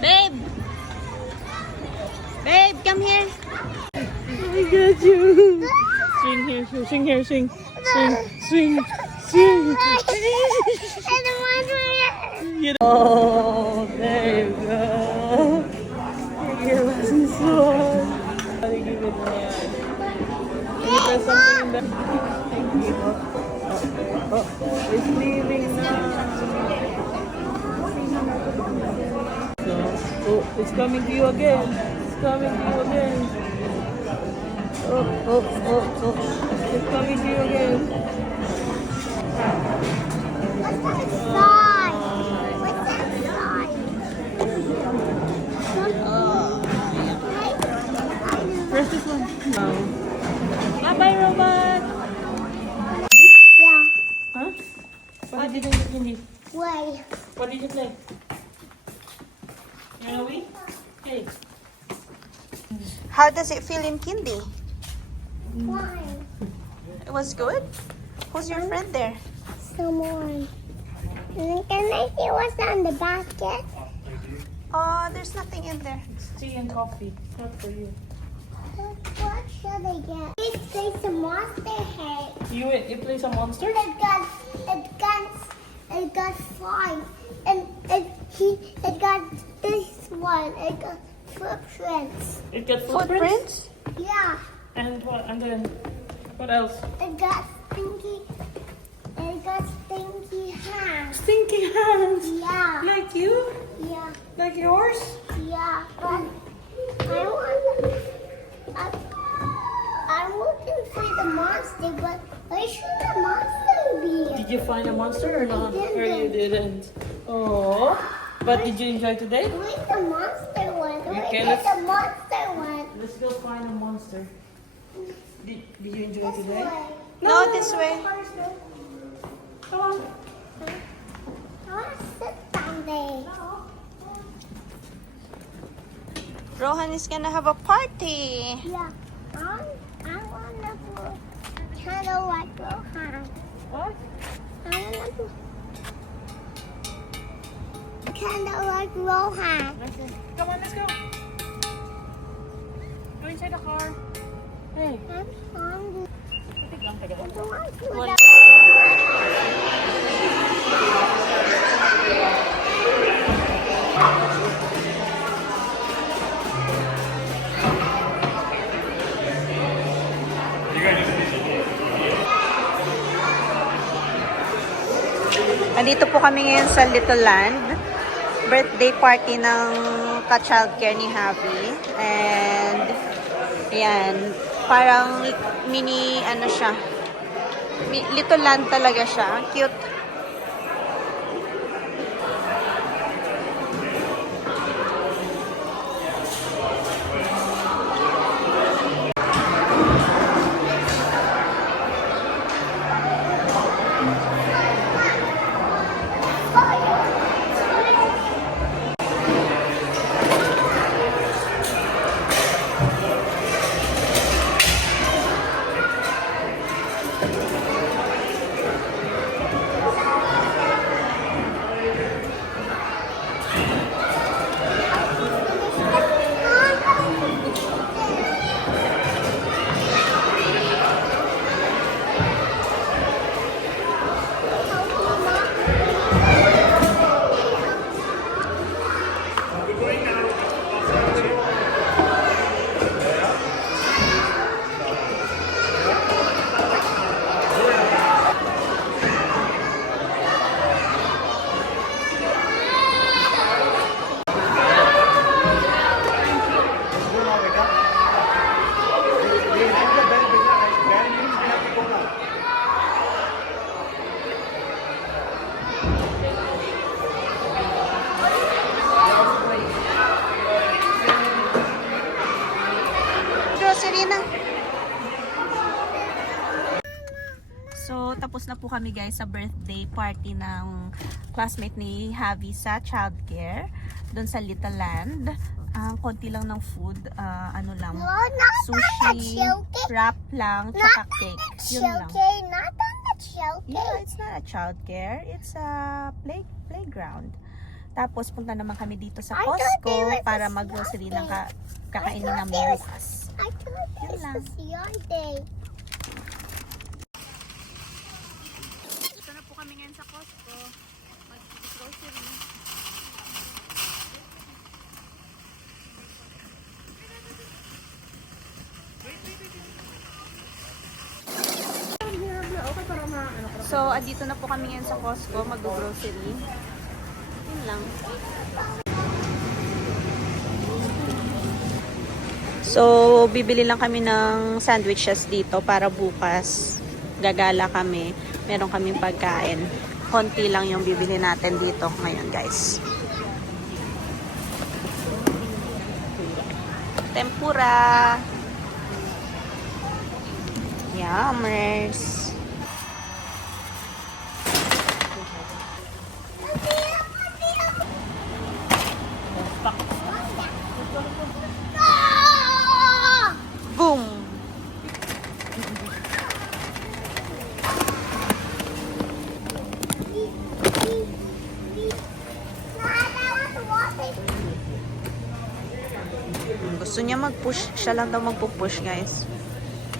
Babe! Babe, come here. I got you. Swing here, swing here, swing. Swing, swing, swing. I don't want to. Oh, there you go. Give us this one. I'll give it one. Can you press something in there? Thank you. Oh, it's leaving now. Oh, it's coming to you again. It's coming to you again. Oh. It's coming to you again. What's that sign? What's that sign? Press this one. Bye-bye, robot. Yeah. Huh? What did you do, Cindy? Wait. What did you play? You know we? Okay. How does it feel in Kindy? Why? It was good? Who's your friend there? Someone. Can I see what's on the basket? Oh, there's nothing in there. It's tea and coffee. Not for you. What should I get? Please play some Monster Head. You play some monster? It got five. And it got this one. It got footprints. It got footprints? Yeah. And what? And then what else? It got stinky hands. Stinky hands. Yeah. Like you? Yeah. Like yours? Yeah. But I'm looking for the monster, but where should the monster be? Did you find a monster or not? I Or you didn't. didn't? Oh. But did you enjoy today? Where's the monster one? Okay, Where's let's- the monster one? Let's go find a monster. Did you enjoy This today? way. No, this way. Come on. I want to sit down there. Rohan is gonna have a party. Yeah. I want to put kind of like Rohan. What? I want to put kind of like Rohan. Okay. Come on, let's go. Go inside the car. Hey. I'm hungry. Take lang, take lang. I don't want to What? Nandito po kami ngayon sa Little Land. Birthday party ng ka-childcare ni Javi. And, yan. Parang mini, ano siya. Little Land talaga siya. Cute. So, tapos na po kami guys sa birthday party ng classmate ni Javi sa childcare. Doon sa Little Land. Konti lang ng food. Ano lang. No, not Sushi, childcare. wrap lang, tsaka cake. Yun lang. Childcare, not on the childcare. Yeah, it's not a childcare. It's a playground. playground. Tapos punta naman kami dito sa I thought they Costco were para for mag-grocery ng Siante. kakainin I thought namin they were- bukas. I thought Yun this lang. was Siante. Dito na po kami ngayon sa Costco. Mag-grocery. So, andito na po kami ngayon sa Costco, mag-grocery. Yun lang. So, bibili lang kami ng sandwiches dito para bukas. Gagala kami. Meron kaming pagkain. Konti lang yung bibili natin dito ngayon, guys. Tempura. Yummers. Ah! Boom! Gusto niya mag-push. Siya lang daw magpupush, guys.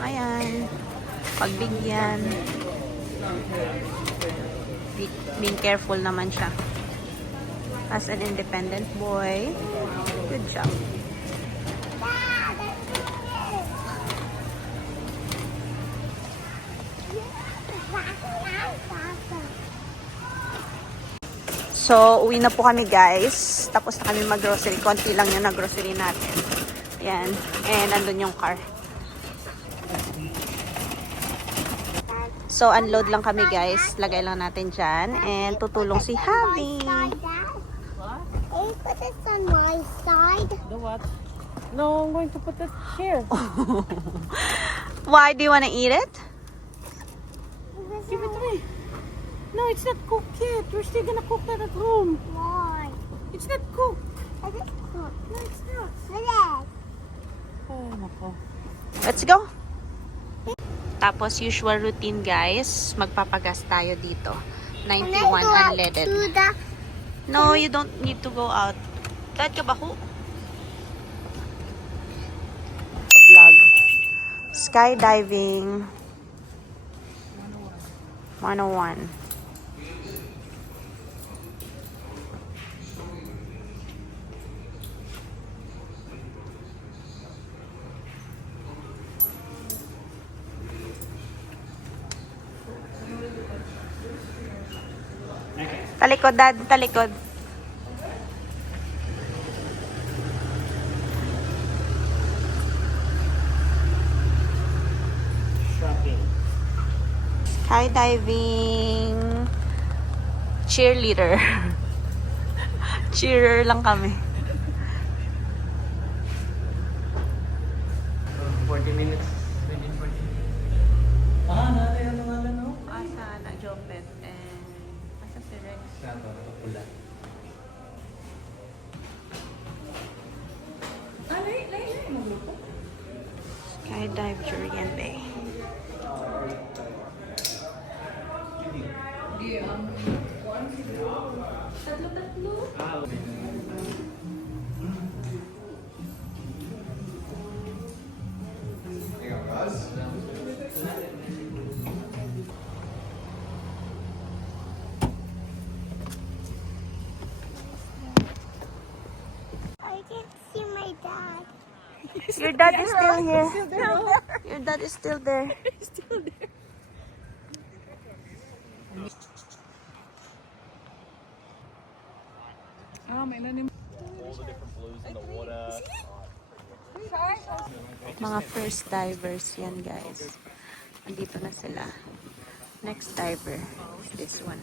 Ayan. Pagbigyan. Being careful naman siya. As an independent boy. Good job. So, uwi na po kami, guys. Tapos na kami mag-grocery. Konti lang yung nag-grocery natin. Ayan. And nandun yung car. So, unload lang kami, guys. Lagay lang natin dyan. And tutulong si Javi. Can you put this on my side? The what? No, I'm going to put it here. Why? Do you want to eat it? Give it to me. No, it's not cooked yet. We're still gonna cook that at home. Why? It's not cooked. I just cooked. No, it's not. Relax. Oh, nako. Let's go. Tapos, usual routine, guys. Magpapagas tayo dito. Can I 91 go out unleaded. to the... No, you don't need to go out. Dad ka ba ho? Vlog. Skydiving. 101. Talikod, Dad. Talikod. Skydiving. Cheerleader. Cheerer lang kami. 40 minutes within 40 minutes. Natin ano nga no? Asa na Jopet and asa si Rex. Saan pula? Skydive Jurian Bay. I can't see my dad. Your dad is still here. Your dad is still there. Mga first divers yan, guys. Andito na sila. Next diver is this one.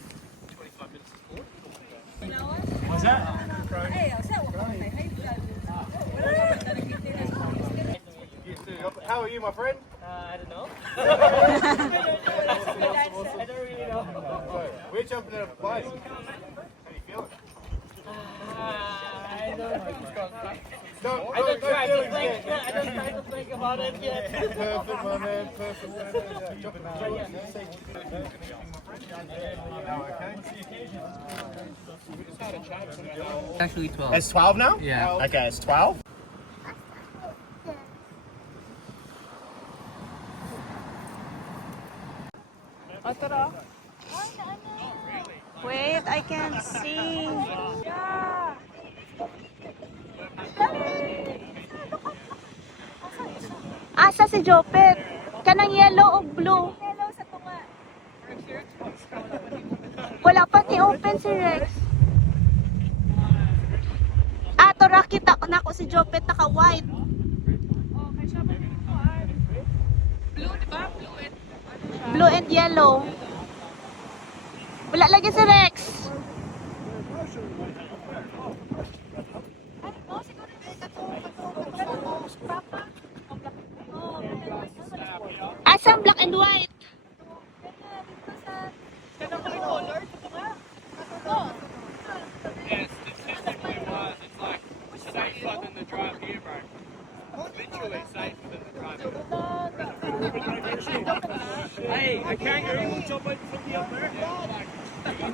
How are you, my friend? I don't know. I don't really know. We're jumping in a plane. How do you feel? I don't know. Don't I don't try to feel it think. yet. I don't try to think about it yet. Perfect, my man. Perfect. Jump in the plane. Okay. Actually 12. It's 12 now? Yeah. Okay, it's 12? Wait, I can't see. Asa si Jopet? Kanang yellow o blue? Yellow sa tunga. Wala pa ni open si Rex. Ato ra kita ko na ko si Jopet naka-white. Blue, di ba? Blue and yellow. Wala lagi si Rex. Asang black and white? Yes, it technically was. It's like safer than the drive here, bro. Literally safer than the drive here. Hey, a kangaroo will jump out from the upper.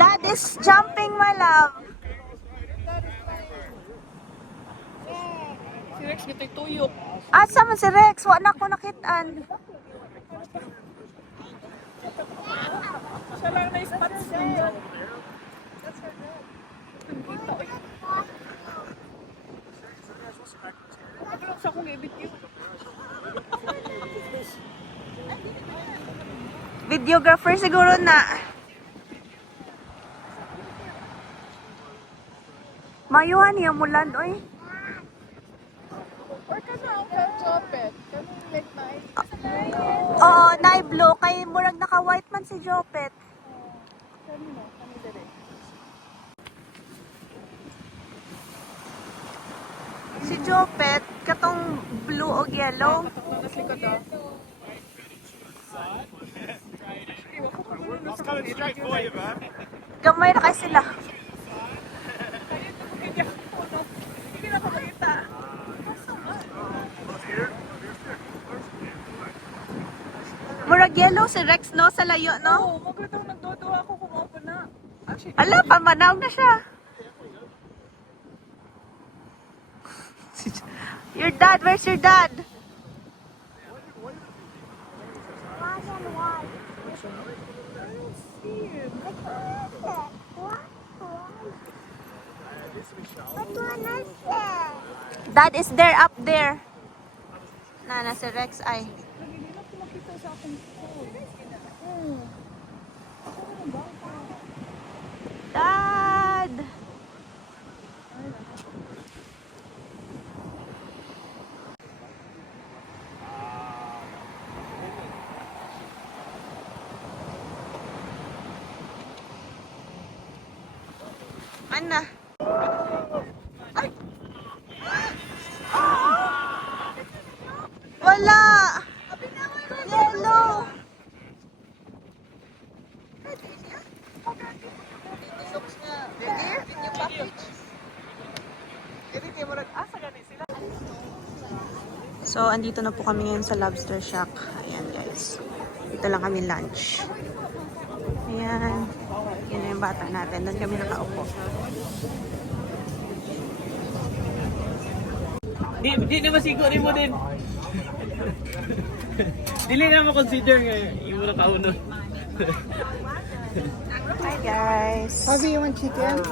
Dad is jumping, my love. Si Rex gito'y tuyok. Asa man si Rex? Wala na ko nakitaan. Siya lang na-spot siya. Ano sa akong ibig yun? Videographer siguro na. Mayuhan niya mulan, oy. Or ka na ang ka-chopet. Kanong like na Oo, na blue kay murag naka-white man si Jopet. Kanino? Kani dire. Si Jopet katong blue o yellow. Katok na likod daw. It's coming straight for you, man. Gamay na kay sila. Hindi na ako makita. Murag yellow si Rex no sa layo no. Oo, magandang nagdodo ako kung open na. Actually, Ala, pamanaw na siya. Your dad, where's your dad? Black and white. What one is it? Dad is there up there. Na si Rex ay. hindi na ako makita sa akin. Dad. Ana. Ay. Wala. Yellow. So, andito na po kami ngayon sa Lobster Shack. Ayan, guys. Dito lang kami lunch. Ayan. Yun na yung bata natin. Doon kami nakaupo. Di na masigo rin mo din. Dili na mo consider nga yung muna kauno. Hi, guys. Bobby, you want chicken?